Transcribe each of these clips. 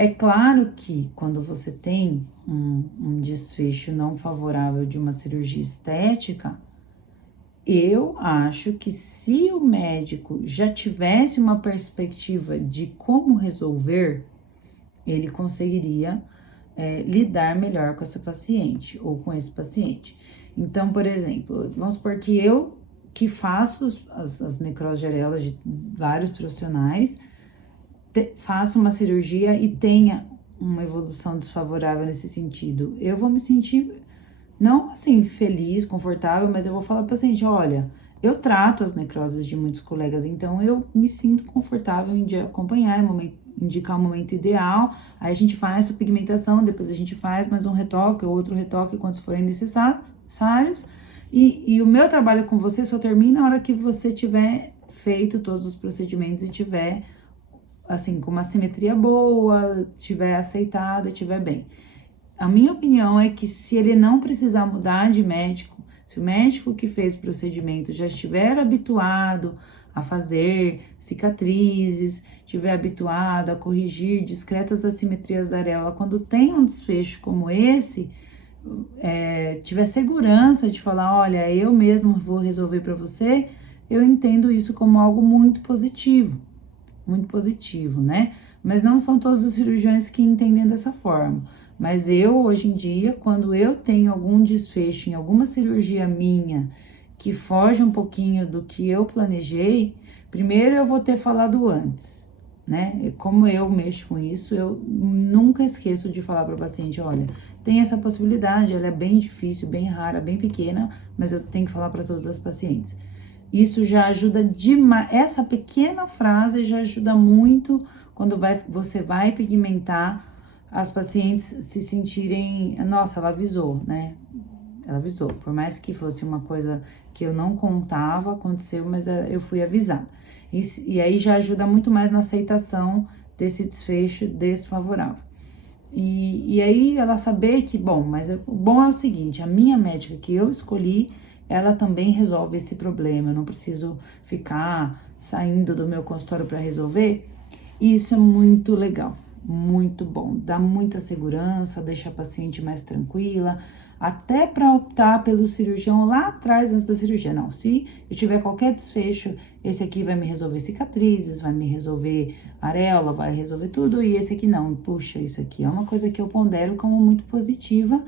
É claro que quando você tem um desfecho não favorável de uma cirurgia estética, eu acho que se o médico já tivesse uma perspectiva de como resolver, ele conseguiria lidar melhor com essa paciente ou com esse paciente. Então, por exemplo, vamos supor que eu, que faço as necroses de areola de vários profissionais, faça uma cirurgia e tenha uma evolução desfavorável nesse sentido, eu vou me sentir, não assim, feliz, confortável, mas eu vou falar para o paciente, olha, eu trato as necroses de muitos colegas, então eu me sinto confortável em acompanhar, indicar o momento ideal, aí a gente faz a pigmentação, depois a gente faz mais um retoque ou outro retoque quando forem necessários, e o meu trabalho com você só termina na hora que você tiver feito todos os procedimentos e tiver assim, com uma simetria boa, tiver aceitado, tiver bem. A minha opinião é que se ele não precisar mudar de médico, se o médico que fez o procedimento já estiver habituado a fazer cicatrizes, estiver habituado a corrigir discretas assimetrias da areola, quando tem um desfecho como esse, tiver segurança de falar, olha, eu mesmo vou resolver para você, eu entendo isso como algo muito positivo, né? Mas não são todos os cirurgiões que entendem dessa forma. Mas eu, hoje em dia, quando eu tenho algum desfecho em alguma cirurgia minha que foge um pouquinho do que eu planejei, primeiro eu vou ter falado antes, né? E como eu mexo com isso, eu nunca esqueço de falar para o paciente, olha, tem essa possibilidade, ela é bem difícil, bem rara, bem pequena, mas eu tenho que falar para todas as pacientes. Isso já ajuda demais, essa pequena frase já ajuda muito quando você vai pigmentar, as pacientes se sentirem, nossa, ela avisou, né? Ela avisou, por mais que fosse uma coisa que eu não contava, aconteceu, mas eu fui avisada. E aí já ajuda muito mais na aceitação desse desfecho desfavorável. E aí ela saber que, bom, mas o bom é o seguinte, a minha médica que eu escolhi, ela também resolve esse problema, eu não preciso ficar saindo do meu consultório para resolver. E isso é muito legal, muito bom, dá muita segurança, deixa a paciente mais tranquila, até para optar pelo cirurgião lá atrás antes da cirurgia. Não, se eu tiver qualquer desfecho, esse aqui vai me resolver cicatrizes, vai me resolver areola, vai resolver tudo, e esse aqui não. Puxa, isso aqui é uma coisa que eu pondero como muito positiva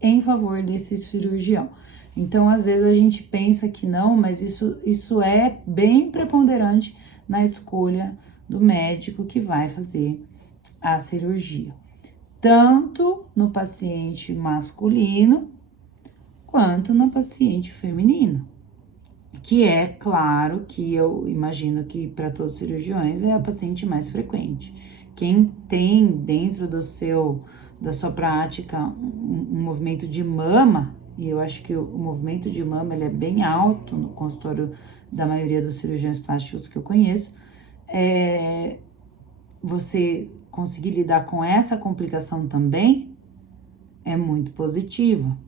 em favor desse cirurgião. Então, às vezes a gente pensa que não, mas isso é bem preponderante na escolha do médico que vai fazer a cirurgia. Tanto no paciente masculino, quanto no paciente feminino. Que é claro que eu imagino que para todos os cirurgiões é a paciente mais frequente. Quem tem dentro da sua prática um movimento de mama, e eu acho que o movimento de mama ele é bem alto no consultório da maioria dos cirurgiões plásticos que eu conheço, você conseguir lidar com essa complicação também é muito positivo.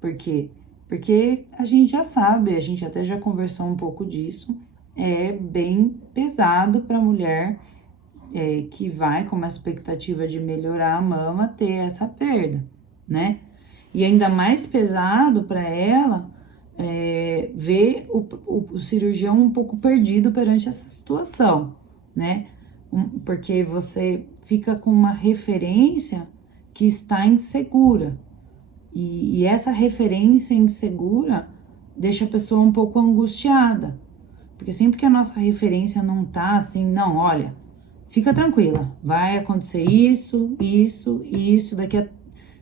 Por quê? Porque a gente já sabe, a gente até já conversou um pouco disso, é bem pesado para a mulher que vai com uma expectativa de melhorar a mama ter essa perda, né? E ainda mais pesado para ela ver o cirurgião um pouco perdido perante essa situação, né? Porque você fica com uma referência que está insegura. E essa referência insegura deixa a pessoa um pouco angustiada. Porque sempre que a nossa referência não tá assim, não, olha, fica tranquila, vai acontecer isso, daqui a...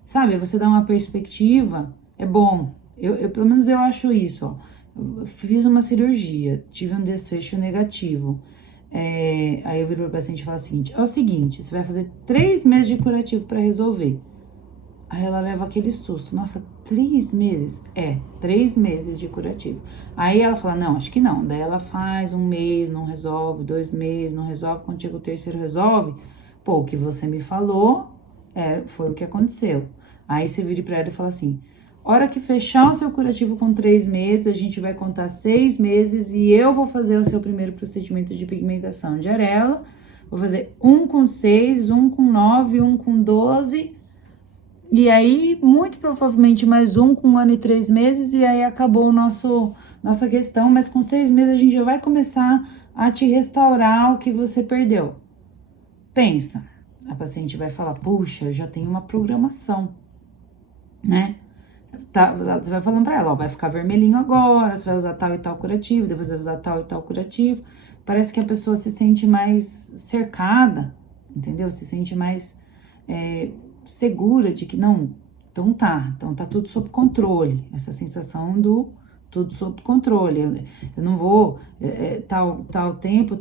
Sabe, você dá uma perspectiva, é bom. Eu pelo menos eu acho isso, ó. Eu fiz uma cirurgia, tive um desfecho negativo. Aí eu viro para o paciente e falo o seguinte, é o seguinte, você vai fazer 3 meses de curativo para resolver. Aí ela leva aquele susto, nossa, 3 meses? 3 meses de curativo. Aí ela fala, não, acho que não. Daí ela faz 1 mês, não resolve, 2 meses, não resolve, quando chega o 3º resolve. Pô, o que você me falou foi o que aconteceu. Aí você vira pra ela e fala assim, hora que fechar o seu curativo com 3 meses, a gente vai contar 6 meses e eu vou fazer o seu primeiro procedimento de pigmentação de areola vou fazer um com 6, um com 9, um com 12, e aí, muito provavelmente, mais um com 1 ano e 3 meses, e aí acabou nossa questão, mas com 6 meses a gente já vai começar a te restaurar o que você perdeu. Pensa, a paciente vai falar, puxa, eu já tenho uma programação, né? Tá, você vai falando pra ela, ó, vai ficar vermelhinho agora, você vai usar tal e tal curativo, depois vai usar tal e tal curativo. Parece que a pessoa se sente mais cercada, entendeu? Se sente mais segura de que, não, então tá tudo sob controle. Essa sensação do tudo sob controle. Eu não vou, tal tempo,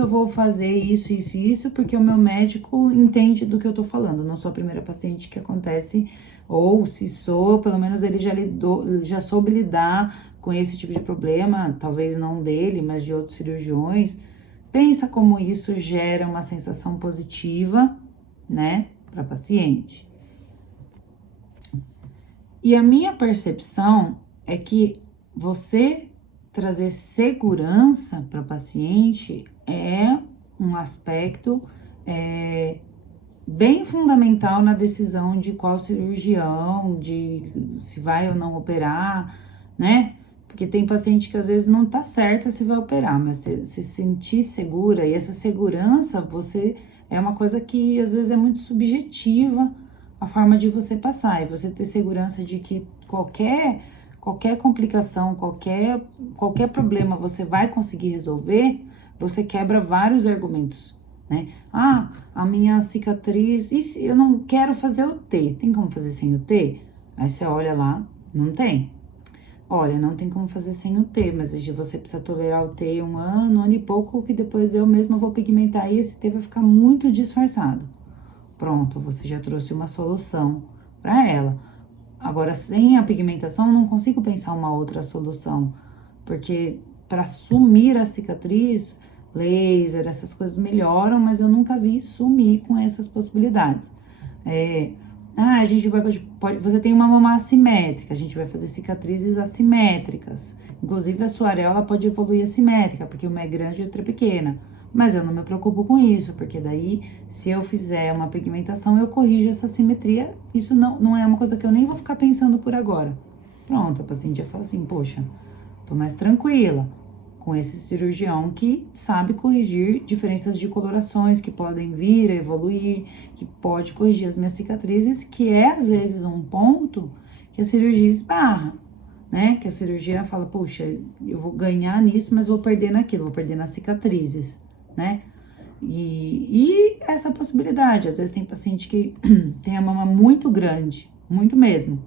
eu vou fazer isso, porque o meu médico entende do que eu tô falando. Eu não sou a primeira paciente que acontece, ou se sou, pelo menos ele já soube lidar com esse tipo de problema, talvez não dele, mas de outros cirurgiões. Pensa como isso gera uma sensação positiva, né, para paciente. E a minha percepção é que você trazer segurança para paciente é um aspecto bem fundamental na decisão de qual cirurgião, de se vai ou não operar, né? Porque tem paciente que às vezes não tá certa se vai operar, mas se sentir segura, e essa segurança é uma coisa que às vezes é muito subjetiva, a forma de você passar, e você ter segurança de que qualquer complicação, qualquer problema você vai conseguir resolver, você quebra vários argumentos, né? Ah, a minha cicatriz, e se eu não quero fazer o T, tem como fazer sem o T? Aí você olha lá, não tem. Olha, não tem como fazer sem o T, mas você precisa tolerar o T 1 ano e pouco, que depois eu mesma vou pigmentar e esse T vai ficar muito disfarçado. Pronto, você já trouxe uma solução para ela. Agora, sem a pigmentação, eu não consigo pensar uma outra solução, porque para sumir a cicatriz, laser, essas coisas melhoram, mas eu nunca vi sumir com essas possibilidades. A gente você tem uma mama assimétrica, a gente vai fazer cicatrizes assimétricas. Inclusive, a sua areola pode evoluir assimétrica, porque uma é grande e outra é pequena. Mas eu não me preocupo com isso, porque daí, se eu fizer uma pigmentação, eu corrijo essa simetria. Isso não é uma coisa que eu nem vou ficar pensando por agora. Pronto, a paciente já fala assim, poxa, tô mais tranquila com esse cirurgião que sabe corrigir diferenças de colorações que podem vir a evoluir, que pode corrigir as minhas cicatrizes, que é, às vezes, um ponto que a cirurgia esbarra, né? Que a cirurgia fala, poxa, eu vou ganhar nisso, mas vou perder naquilo, vou perder nas cicatrizes, né? E essa possibilidade, às vezes tem paciente que tem a mama muito grande, muito mesmo,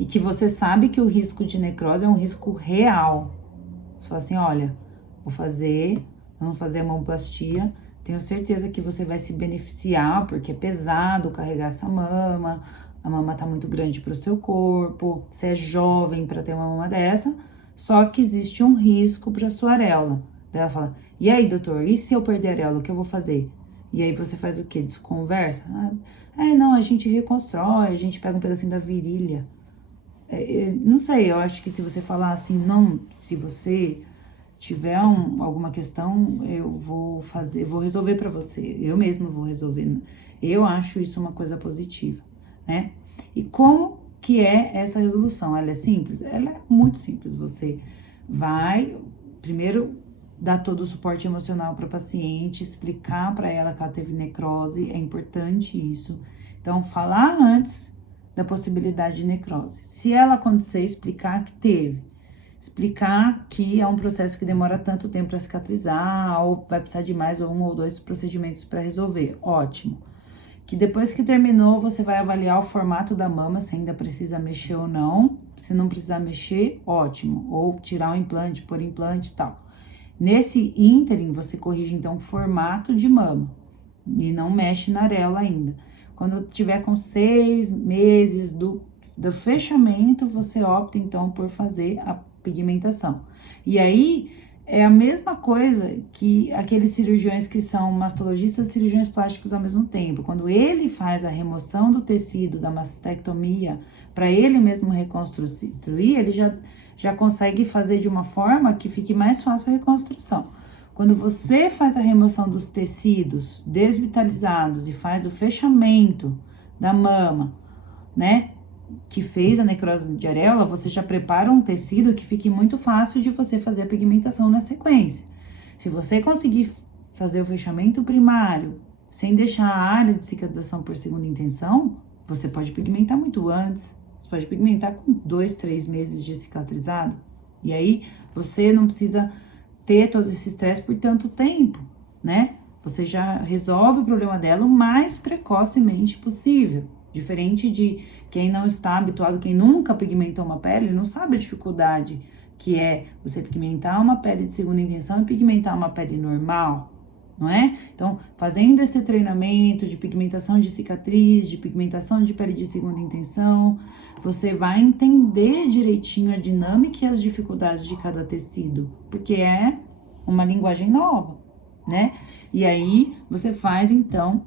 e que você sabe que o risco de necrose é um risco real. Você fala assim, olha, vamos fazer a mamoplastia, tenho certeza que você vai se beneficiar, porque é pesado carregar essa mama, a mama tá muito grande pro seu corpo, você é jovem para ter uma mama dessa, só que existe um risco para sua areola. Daí ela fala, e aí, doutor, e se eu perder a areola, o que eu vou fazer? E aí você faz o quê? Desconversa? Não, a gente reconstrói, a gente pega um pedacinho da virilha. Não sei, eu acho que se você falar assim, não, se você tiver alguma questão, eu vou resolver para você, eu mesma vou resolver. Eu acho isso uma coisa positiva, né? E como que é essa resolução? Ela é simples? Ela é muito simples. Você vai, primeiro, dar todo o suporte emocional para a paciente, explicar para ela que ela teve necrose, é importante isso. Então, falar antes da possibilidade de necrose. Se ela acontecer, explicar que teve. Explicar que é um processo que demora tanto tempo para cicatrizar, ou vai precisar de mais um ou dois procedimentos para resolver. Ótimo. Que depois que terminou, você vai avaliar o formato da mama, se ainda precisa mexer ou não. Se não precisar mexer, ótimo. Ou tirar o implante, pôr implante e tal. Nesse ínterim, você corrige, então, o formato de mama. E não mexe na areola ainda. Quando tiver com 6 meses do fechamento, você opta, então, por fazer a pigmentação. E aí, é a mesma coisa que aqueles cirurgiões que são mastologistas e cirurgiões plásticos ao mesmo tempo. Quando ele faz a remoção do tecido da mastectomia, para ele mesmo reconstruir, ele já consegue fazer de uma forma que fique mais fácil a reconstrução. Quando você faz a remoção dos tecidos desvitalizados e faz o fechamento da mama, né, que fez a necrose de areola, você já prepara um tecido que fique muito fácil de você fazer a pigmentação na sequência. Se você conseguir fazer o fechamento primário, sem deixar a área de cicatrização por segunda intenção, você pode pigmentar muito antes. Você pode pigmentar com 2, 3 meses de cicatrizado. E aí, você não precisa ter todo esse estresse por tanto tempo, né? Você já resolve o problema dela o mais precocemente possível. Diferente de quem não está habituado, quem nunca pigmentou uma pele, não sabe a dificuldade que é você pigmentar uma pele de segunda intenção e pigmentar uma pele normal, não é? Então, fazendo esse treinamento de pigmentação de cicatriz, de pigmentação de pele de segunda intenção, você vai entender direitinho a dinâmica e as dificuldades de cada tecido, porque é uma linguagem nova, né? E aí, você faz, então,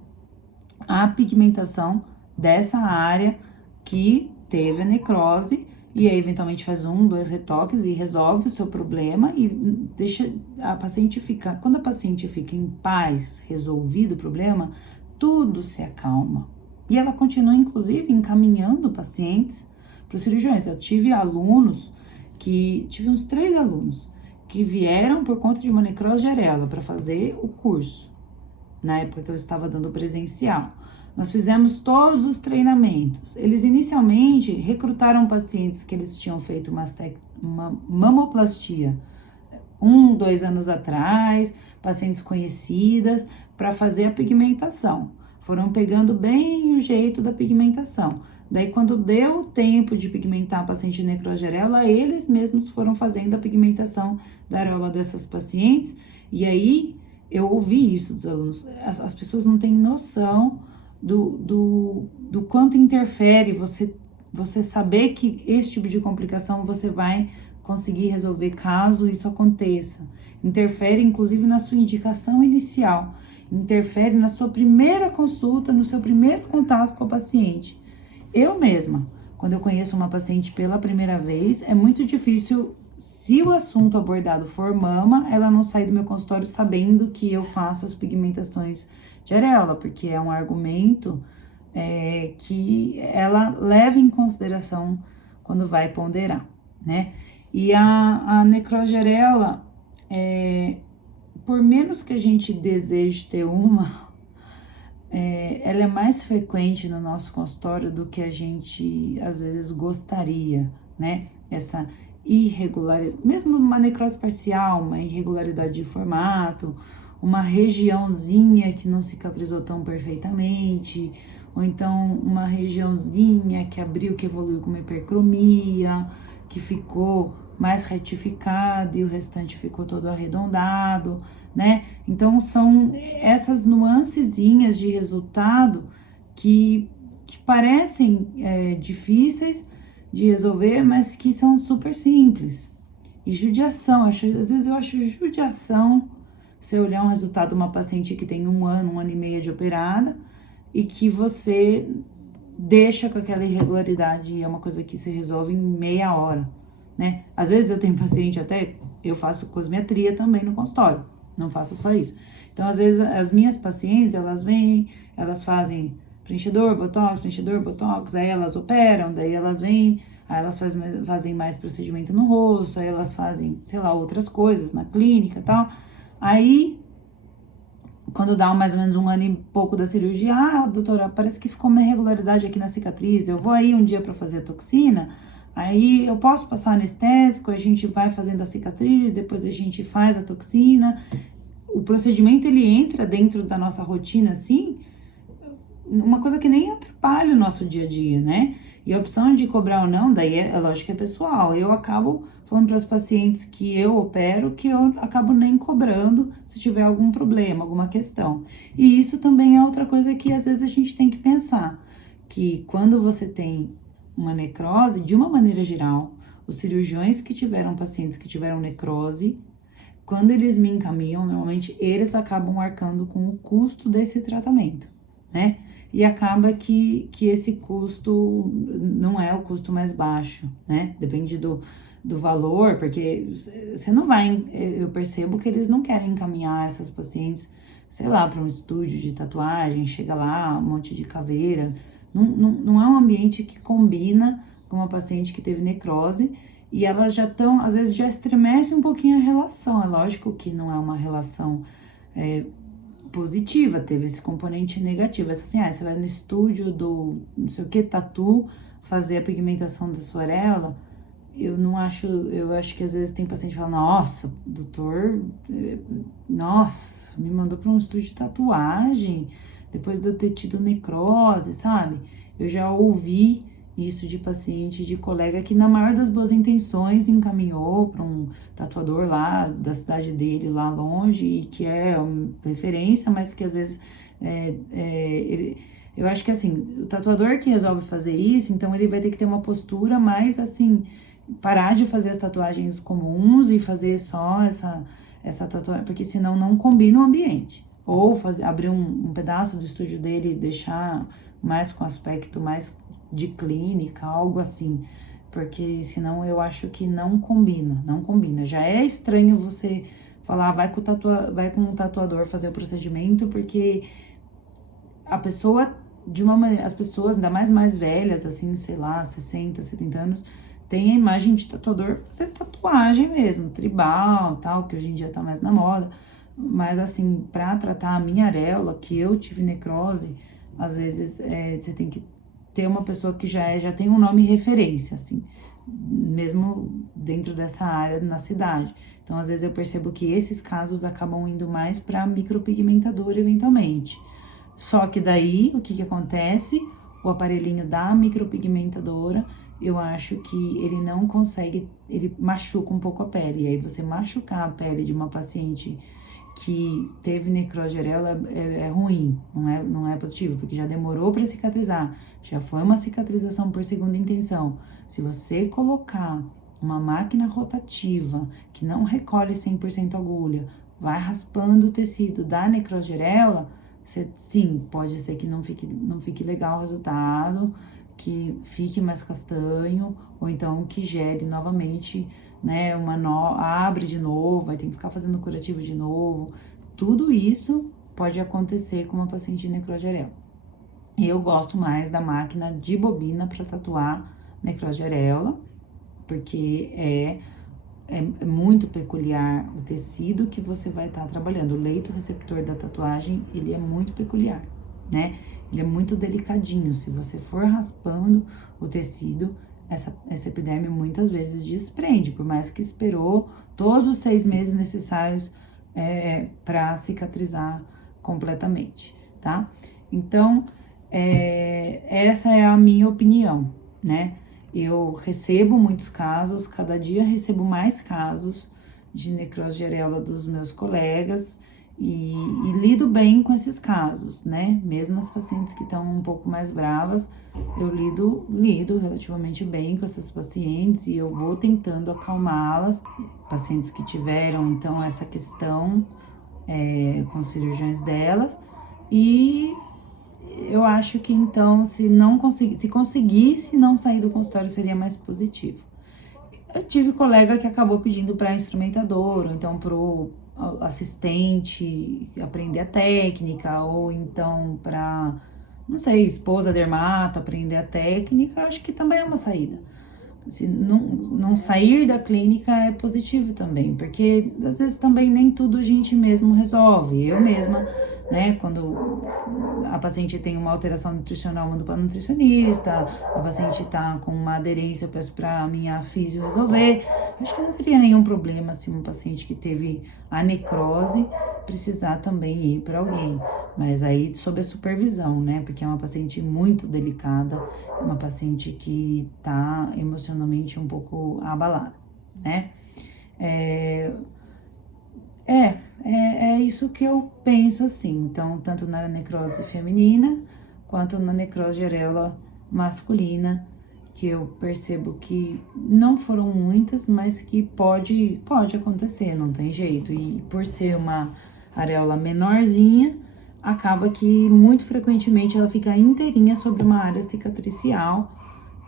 a pigmentação dessa área que teve a necrose, e aí eventualmente faz 1, 2 retoques e resolve o seu problema e deixa a paciente ficar. Quando a paciente fica em paz, resolvido o problema, tudo se acalma. E ela continua, inclusive, encaminhando pacientes para os cirurgiões. Eu tive uns 3 alunos que vieram por conta de uma necrose de areola para fazer o curso, na época que eu estava dando presencial. Nós fizemos todos os treinamentos. Eles inicialmente recrutaram pacientes que eles tinham feito uma mamoplastia 1, 2 anos atrás, pacientes conhecidas, para fazer a pigmentação. Foram pegando bem o jeito da pigmentação. Daí, quando deu o tempo de pigmentar a paciente de necrose de areola, eles mesmos foram fazendo a pigmentação da areola dessas pacientes. E aí, eu ouvi isso dos alunos. As pessoas não têm noção do quanto interfere você saber que esse tipo de complicação você vai conseguir resolver caso isso aconteça. Interfere, inclusive, na sua indicação inicial. Interfere na sua primeira consulta, no seu primeiro contato com a paciente. Eu mesma, quando eu conheço uma paciente pela primeira vez, é muito difícil, se o assunto abordado for mama, ela não sair do meu consultório sabendo que eu faço as pigmentações de areola, porque é um argumento que ela leva em consideração quando vai ponderar, né? E a necrose de areola, por menos que a gente deseje ter uma, ela é mais frequente no nosso consultório do que a gente, às vezes, gostaria, né? Essa irregularidade, mesmo uma necrose parcial, uma irregularidade de formato, uma regiãozinha que não cicatrizou tão perfeitamente, ou então uma regiãozinha que abriu, que evoluiu com uma hipercromia, que ficou mais retificado e o restante ficou todo arredondado, né? Então, são essas nuancezinhas de resultado que parecem difíceis de resolver, mas que são super simples. E judiação, às vezes eu acho judiação você olhar um resultado de uma paciente que tem 1 ano, 1 ano e meio de operada, e que você deixa com aquela irregularidade, e é uma coisa que se resolve em meia hora, né? Às vezes eu tenho paciente eu faço cosmetria também no consultório, não faço só isso. Então, às vezes, as minhas pacientes, elas vêm, elas fazem preenchedor, botox, aí elas operam, daí elas vêm, aí elas fazem mais procedimento no rosto, aí elas fazem, sei lá, outras coisas na clínica e tal. Aí, quando dá mais ou menos 1 ano e pouco da cirurgia, doutora, parece que ficou uma irregularidade aqui na cicatriz, eu vou aí um dia para fazer a toxina, aí eu posso passar anestésico, a gente vai fazendo a cicatriz, depois a gente faz a toxina. O procedimento, ele entra dentro da nossa rotina, assim, uma coisa que nem atrapalha o nosso dia a dia, né? E a opção de cobrar ou não, daí é lógico que é pessoal. Eu acabo falando para as pacientes que eu opero, que eu acabo nem cobrando se tiver algum problema, alguma questão. E isso também é outra coisa que às vezes a gente tem que pensar, que quando você tem uma necrose, de uma maneira geral, os cirurgiões que tiveram pacientes que tiveram necrose, quando eles me encaminham, normalmente eles acabam arcando com o custo desse tratamento, né? E acaba que esse custo não é o custo mais baixo, né? Depende do valor, porque você não vai, eu percebo que eles não querem encaminhar essas pacientes, sei lá, para um estúdio de tatuagem, chega lá, um monte de caveira, não é um ambiente que combina com uma paciente que teve necrose, e elas já estão, às vezes já estremece um pouquinho a relação, é lógico que não é uma relação positiva, teve esse componente negativo, aí você fala assim, você vai no estúdio do, não sei o que, tatu, fazer a pigmentação da sua areola. Eu não acho, eu acho que às vezes tem paciente que fala, nossa, doutor, nossa, me mandou para um estúdio de tatuagem, depois de eu ter tido necrose, sabe? Eu já ouvi isso de paciente, de colega que na maior das boas intenções encaminhou para um tatuador lá da cidade dele, lá longe, e que é uma referência, mas que às vezes eu acho que assim, o tatuador que resolve fazer isso, então ele vai ter que ter uma postura mais assim, parar de fazer as tatuagens comuns e fazer só essa tatuagem, porque senão não combina o ambiente. Ou abrir um pedaço do estúdio dele e deixar mais com aspecto mais de clínica, algo assim. Porque senão eu acho que não combina. Já é estranho você falar, vai com um tatuador fazer o procedimento, porque a pessoa, de uma maneira, as pessoas, ainda mais velhas, assim, sei lá, 60, 70 anos, tem a imagem de tatuador fazer tatuagem mesmo, tribal, tal, que hoje em dia tá mais na moda. Mas, assim, pra tratar a minha areola, que eu tive necrose, às vezes você tem que ter uma pessoa que já tem um nome referência, assim, mesmo dentro dessa área na cidade. Então, às vezes eu percebo que esses casos acabam indo mais pra micropigmentadora, eventualmente. Só que daí, o que acontece? O aparelhinho da micropigmentadora, eu acho que ele não consegue, ele machuca um pouco a pele. E aí, você machucar a pele de uma paciente que teve necrose de areola é ruim, não é positivo, porque já demorou para cicatrizar, já foi uma cicatrização por segunda intenção. Se você colocar uma máquina rotativa que não recolhe 100% agulha, vai raspando o tecido da necrose de areola, sim, pode ser que não fique legal o resultado, que fique mais castanho, ou então que gere novamente, né, abre de novo, vai ter que ficar fazendo curativo de novo. Tudo isso pode acontecer com uma paciente de necrose de areola. Eu gosto mais da máquina de bobina para tatuar necrose de areola, porque é muito peculiar o tecido que você vai estar trabalhando. O leito receptor da tatuagem, ele é muito peculiar, né? Ele é muito delicadinho. Se você for raspando o tecido, essa epiderme muitas vezes desprende, por mais que esperou todos os 6 meses necessários para cicatrizar completamente, tá? Então, essa é a minha opinião, né? Eu recebo muitos casos, cada dia recebo mais casos de necrose de areola dos meus colegas e lido bem com esses casos, né? Mesmo as pacientes que estão um pouco mais bravas, eu lido relativamente bem com essas pacientes e eu vou tentando acalmá-las. Pacientes que tiveram, então, essa questão com os cirurgiões delas e eu acho que então, se conseguisse não sair do consultório, seria mais positivo. Eu tive colega que acabou pedindo para instrumentador, ou então pro assistente aprender a técnica, ou então para, não sei, esposa dermato aprender a técnica, eu acho que também é uma saída. Se não sair da clínica é positivo também, porque às vezes também nem tudo a gente mesmo resolve. Eu mesma, né, quando a paciente tem uma alteração nutricional, mando para nutricionista, a paciente tá com uma aderência, eu peço para minha fisio resolver. Acho que não teria nenhum problema se um paciente que teve a necrose precisar também ir para alguém, mas aí sob a supervisão, né, porque é uma paciente muito delicada, é uma paciente que tá emocionalmente um pouco abalada, né. É isso que eu penso, assim. Então, tanto na necrose feminina, quanto na necrose de areola masculina, que eu percebo que não foram muitas, mas que pode acontecer, não tem jeito. E por ser uma areola menorzinha, acaba que muito frequentemente ela fica inteirinha sobre uma área cicatricial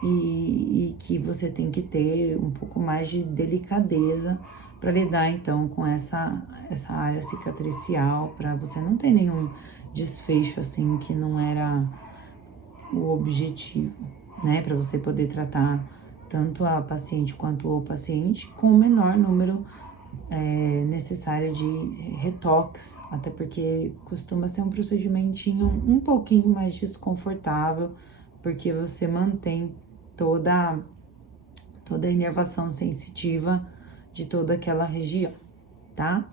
e que você tem que ter um pouco mais de delicadeza para lidar então com essa área cicatricial, para você não ter nenhum desfecho assim que não era o objetivo, né? Para você poder tratar tanto a paciente quanto o paciente com o menor número necessário de retoques, até porque costuma ser um procedimentinho um pouquinho mais desconfortável, porque você mantém toda a inervação sensitiva de toda aquela região, tá?